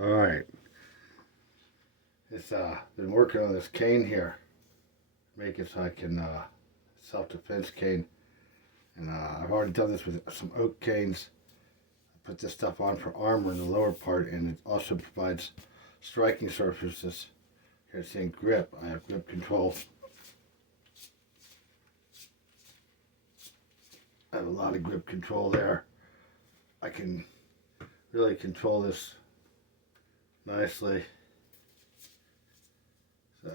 Alright. It's been working on this cane here. Make it so I can self-defense cane. And I've already done this with some oak canes. I put this stuff on for armor in the lower part, and it also provides striking surfaces. Here it's saying grip. I have grip control. I have a lot of grip control there. I can really control this nicely. So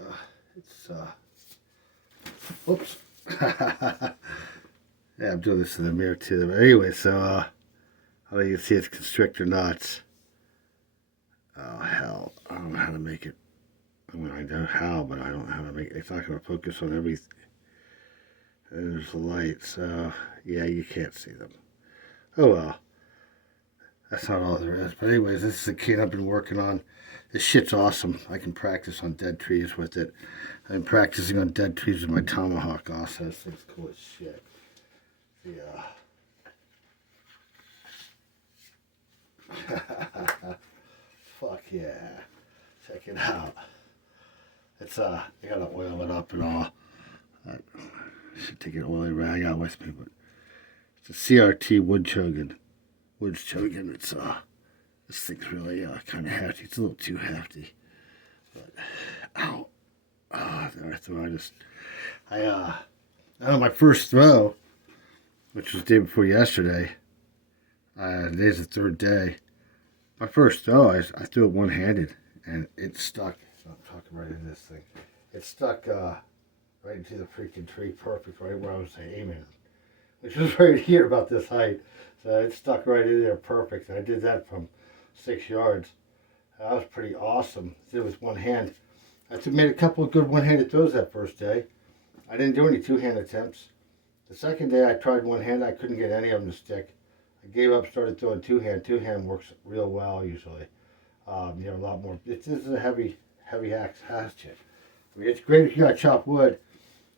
it's whoops. Yeah, I'm doing this in the mirror too. But anyway, so how you can see it's Constrictor Knots. Oh hell, I don't know how to make it. I mean, I know how, but I don't know how to make it. It's not going to focus on everything. There's the light, so yeah, you can't see them. Oh well. That's not all there is. But anyways, this is a cane I've been working on. This shit's awesome. I can practice on dead trees with it. I've been practicing on dead trees with my Tomahawk also. This thing's cool as shit. Yeah. Fuck yeah. Check it out. It's I gotta oil it up and all. I should take an oily rag out with me, but it's a CRT wood Chogan. Wood's Chogan. It's this thing's really kind of hefty. It's a little too hefty. But ow. On my first throw, which was the day before yesterday. Today's the third day. My first throw, I threw it one-handed, and it stuck. I'm talking right into this thing. It stuck right into the freaking tree, perfect, right where I was aiming, which was right here about this height. So it stuck right in there, perfect. And I did that from 6 yards. That was pretty awesome. Did it with one hand. I made a couple of good one-handed throws that first day. I didn't do any two-hand attempts. The second day I tried one hand. I couldn't get any of them to stick. I gave up, started throwing two-hand. Two-hand works real well usually. A lot more. This is a heavy axe hatchet. I mean, it's great if you got chopped wood.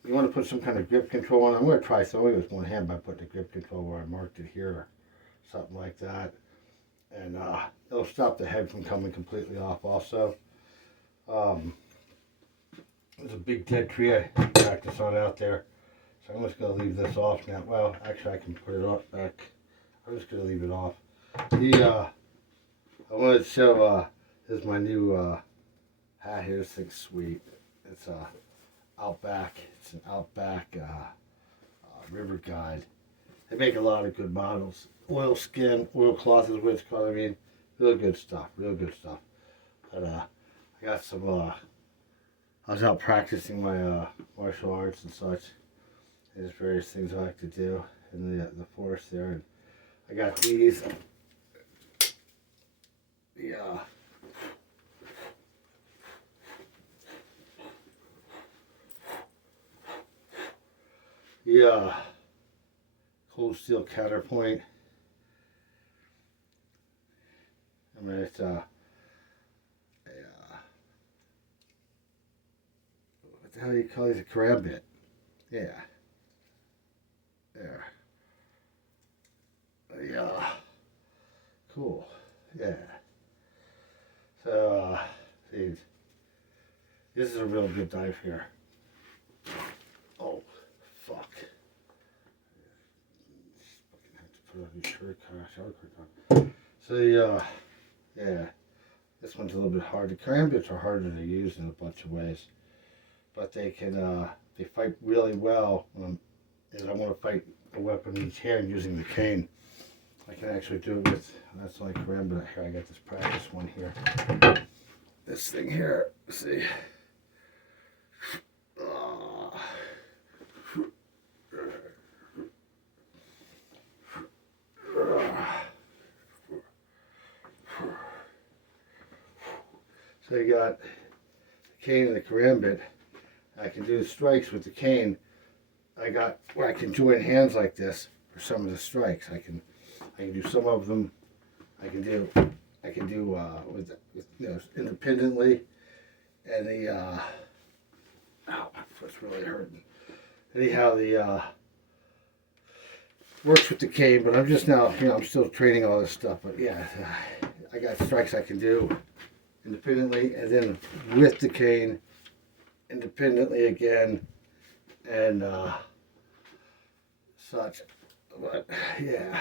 You want to put some kind of grip control on it. I'm going to try throwing it with one hand by putting the grip control where I marked it here, or something like that. And it'll stop the head from coming completely off also. There's a big dead tree I practice on out there. So I'm just going to leave this off now. Well, actually I can put it off back. I'm just going to leave it off. I wanted to show, this is my new hat here. This thing's sweet. It's Outback. It's an Outback river guide. They make a lot of good models. Oil skin, oil cloth is what it's called. I mean, real good stuff. But I got some. I was out practicing my martial arts and such. There's various things I like to do in the forest there, and I got these. Yeah, cold steel counterpoint. I mean, it's what the hell do you call these? A karambit. Yeah. There. Yeah. Cool. Yeah. So, see, this is a real good knife here. Oh, fuck. Fucking have to put on your shirt on. So, yeah, this one's a little bit hard. The karambits are harder to use in a bunch of ways, but they can, they fight really well. If I want to fight a weapon in each hand using the cane, I can actually do it with, that's like karambit. Here, I got this practice one here. This thing here, see. So you got the cane and the karambit. I can do strikes with the cane. I got where I can join hands like this for some of the strikes. I can do some of them. I can do with independently, and the ow, my foot's really hurting. Anyhow, the works with the cane, but I'm just now, I'm still training all this stuff. But yeah, I got strikes I can do independently, and then with the cane independently again, and such. But yeah.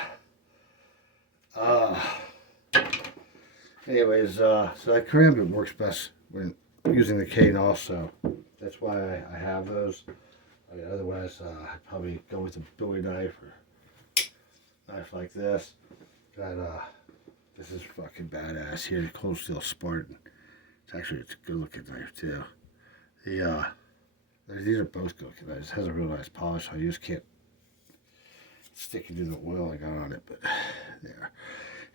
Anyways, so that karambit works best when using the cane also. That's why I have those. I mean, otherwise, I'd probably go with a Bowie knife or knife like this. Got this is fucking badass here, the Cold Steel Spartan. It's a good looking knife too. These are both good looking knives. It has a real nice polish. I just can't stick it to the oil I got on it, but there.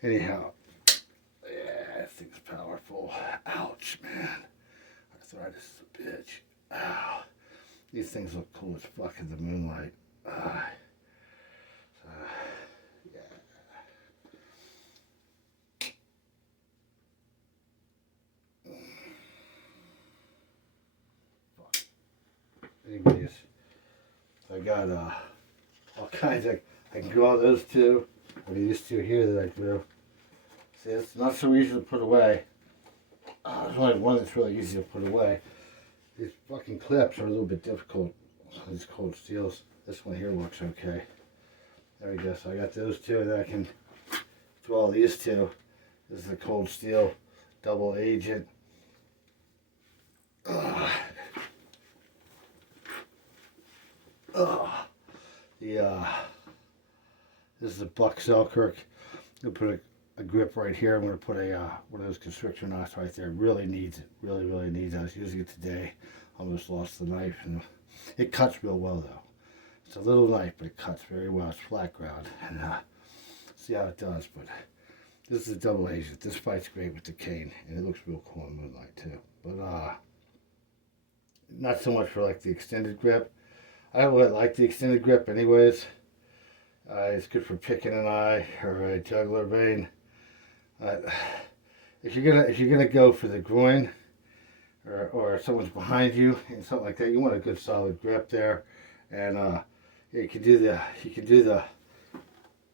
Anyhow, yeah, that thing's powerful. Ouch, man. Arthritis is a bitch. Ow. These things look cool as fuck in the moonlight. So, yeah. Fuck. Anyways, I got all kinds of. I can glue all those two. I mean, these two here that I glue. See, it's not so easy to put away. There's only one that's really easy to put away. These fucking clips are a little bit difficult. These cold steels. This one here works okay. There we go. So I got those two, and then I can do all these two. This is the cold steel double agent. This is a Buck Selkirk. I'm gonna put a grip right here. I'm gonna put a one of those Constrictor Knots right there. Really needs it. Really needs it. I was using it today. Almost lost the knife, and it cuts real well though. It's a little knife, but it cuts very well. It's flat ground, and see how it does. But this is a double agent. This fights great with the cane, and it looks real cool in moonlight too. But not so much for like the extended grip. I don't really like the extended grip, anyways. It's good for picking an eye or a jugular vein. If you're gonna go for the groin, or someone's behind you and something like that, you want a good solid grip there. And you can do the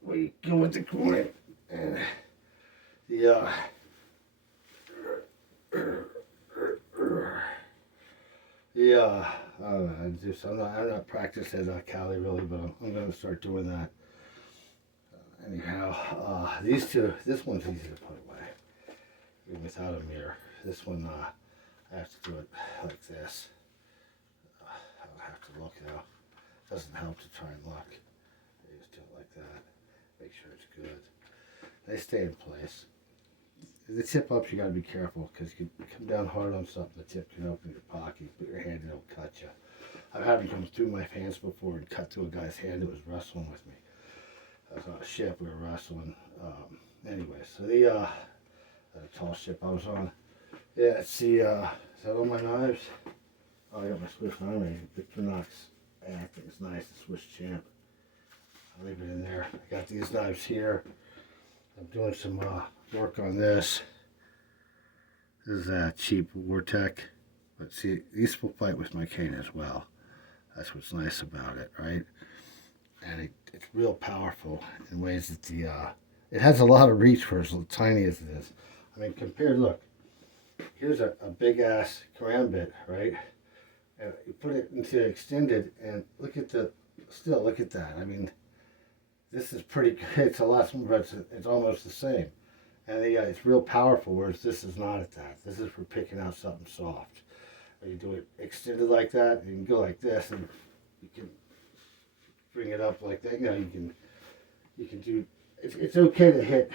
where you go with the groin and I'm not practiced at Cali really, but I'm going to start doing that. Anyhow, these two, this one's easy to put away, even without a mirror. This one, I have to do it like this. I don't have to look now. It doesn't help to try and look. You just do it like that. Make sure it's good. They stay in place. The tip ups, you got to be careful because you can come down hard on something. The tip can open your pocket, put your hand, and it'll cut you. I've had them come through my hands before and cut through a guy's hand that was wrestling with me. I was on a ship, we were wrestling. Anyway, so the tall ship I was on. Yeah, let's see, is that all my knives? Oh, I got my Swiss knife ring. Victorinox. Yeah, I think it's nice, the Swiss champ. I'll leave it in there. I got these knives here. I'm doing some work on this. This is a cheap Wartech. But see, these will fight with my cane as well. That's what's nice about it, right? And it's real powerful in ways that it has a lot of reach for as tiny as it is. I mean, compared, look, here's a big ass karambit, right? And you put it into extended, and look at that. I mean, this is pretty good. It's a lot smaller, but it's almost the same. And it's real powerful, whereas this is not at that. This is for picking out something soft. You do it extended like that, you can go like this, and you can bring it up like that. You know, you can do. It's okay to hit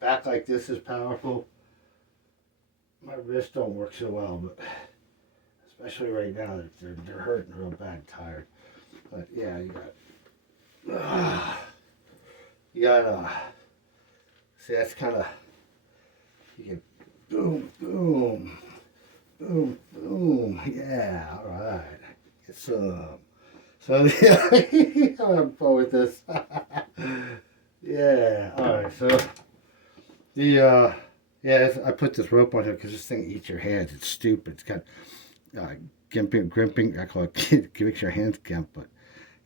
back like this is powerful. My wrists don't work so well, but especially right now, they're hurting real bad, and tired. But yeah, you got see, that's kind of, you can boom, boom. Boom, boom, yeah, all right. Get some. So, yeah, I'm fun with this. Yeah, all right, so, yeah, I put this rope on here because this thing eats your hands. It's stupid. It's got grimping, I call it, it makes your hands gimp, but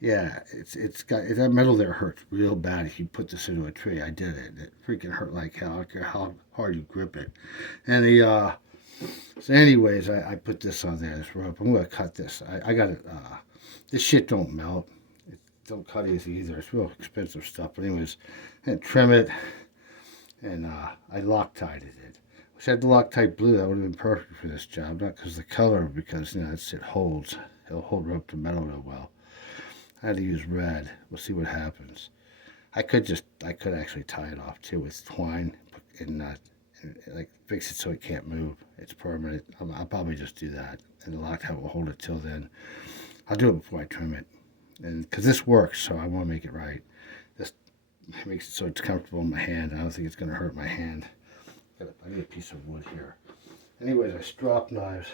Yeah, that metal there hurts real bad if you put this into a tree. I did it. It freaking hurt like hell. I don't care how hard you grip it. And so anyways, I put this on there, this rope. I'm gonna cut this. I got it. This shit don't melt. It don't cut easy either. It's real expensive stuff. But anyways, and trim it, and I Loctited it. Wish I had the Loctite blue. That would have been perfect for this job. Not because of the color, because it holds. It'll hold rope to metal real well. I had to use red. We'll see what happens. I could actually tie it off too with twine and like fix it so it can't move. It's permanent. I'll probably just do that, and the Loctite will hold it till then. I'll do it before I trim it, and because this works, so I want to make it right. This makes it so it's comfortable in my hand. I don't think it's going to hurt my hand. I need a piece of wood here. Anyways, I strop knives.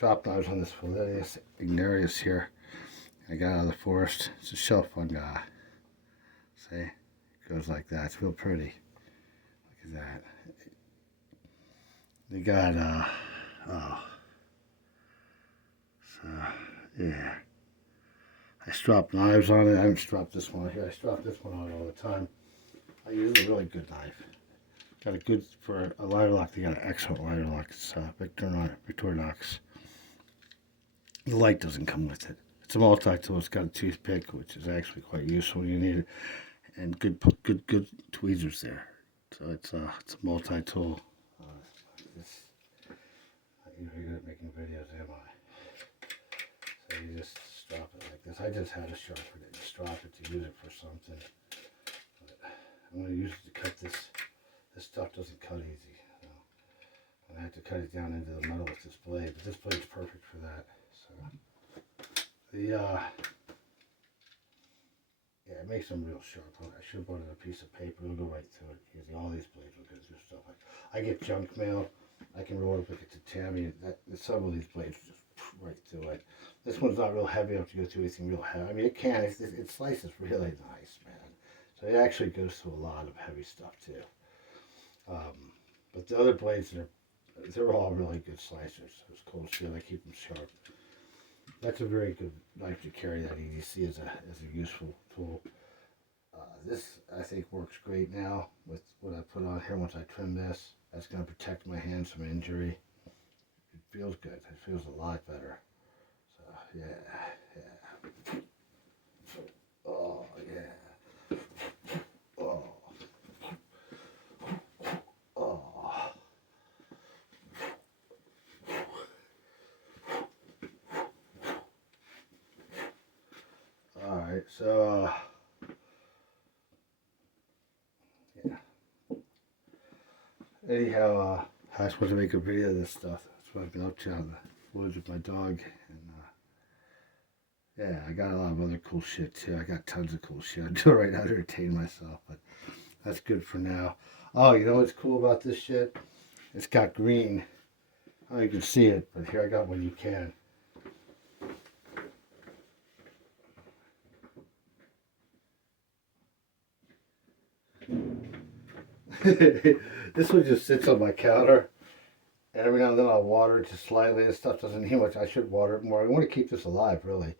On this Philodendron ignarius here. I got out of the forest. It's a shelf fungi. See? It goes like that. It's real pretty. Look at that. They got, so, yeah. I strop knives on it. I haven't stropped this one here. I strop this one on all the time. I use a really good knife. Got a good, for a lighter they got an excellent lighter lock. It's Victorinox. The light doesn't come with it. It's a multi-tool. It's got a toothpick, which is actually quite useful when you need it, and good tweezers there. So it's a multi-tool. You're very good at making videos, am I? So you just strop it like this. I just had to sharpen it and strop it to use it for something. But I'm going to use it to cut this. This stuff doesn't cut easy. So I have to cut it down into the metal with this blade, but this blade's perfect for that. So yeah, it makes them real sharp. I should have bought it a piece of paper. It'll go right through it. Using all these blades will go through stuff. I get junk mail. I can roll it like it's a Tammy. Some of these blades just right through it. This one's not real heavy enough to go through anything real heavy. I mean, it can. It slices really nice, man. So it actually goes through a lot of heavy stuff too. But the other blades, they're all really good slicers. Those cold steel, they keep them sharp. That's a very good knife to carry. That EDC as a useful tool. This I think works great now with what I put on here. Once I trim this, that's going to protect my hands from injury. It feels good. It feels a lot better. So yeah. Oh yeah. Oh. Oh. All right. So. Anyhow, I was supposed to make a video of this stuff. That's what I've been up to out in the woods with my dog. And yeah, I got a lot of other cool shit too. I got tons of cool shit. I'm doing right now to entertain myself, but that's good for now. Oh, you know what's cool about this shit? It's got green. I don't know if you can see it, but here I got one you can. This one just sits on my counter, and every now and then I'll water it just slightly. This stuff doesn't need much. I should water it more. I want to keep this alive, really.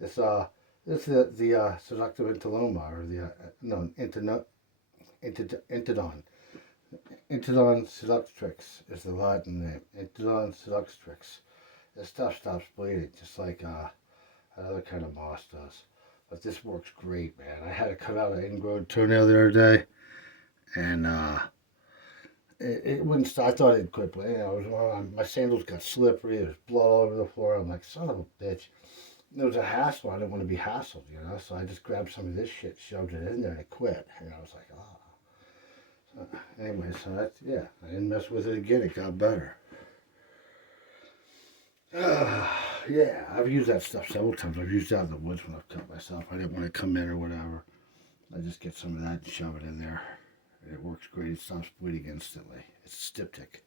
This is the seductive intoloma, or the intodon. Intodon seductrix is the Latin name. Intodon seductrix. This stuff stops bleeding, just like another kind of moss does. But this works great, man. I had to cut out an ingrown toenail the other day, and it wouldn't stop. I thought it'd quit bleeding. My sandals got slippery. There's blood all over the floor. I'm like, son of a bitch. It was a hassle. I didn't want to be hassled, So I just grabbed some of this shit, shoved it in there, and it quit. And I was like, oh. So anyway, so that's, yeah. I didn't mess with it again. It got better. Yeah, I've used that stuff several times. I've used it out in the woods when I've cut myself. I didn't want to come in or whatever. I just get some of that and shove it in there. And it works great. It stops bleeding instantly. It's a styptic.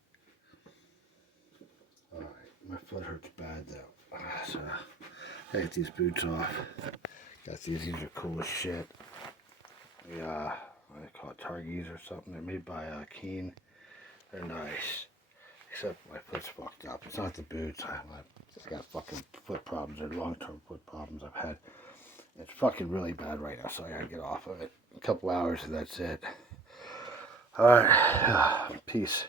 Alright, my foot hurts bad though. So I got these boots off. Got these are cool as shit. Yeah, what do they call it, Targies or something. They're made by Cane. They're nice. Except my foot's fucked up. It's not the boots. I've got fucking foot problems. They're long-term foot problems I've had. It's fucking really bad right now, so I gotta get off of it. A couple hours and that's it. Alright, peace.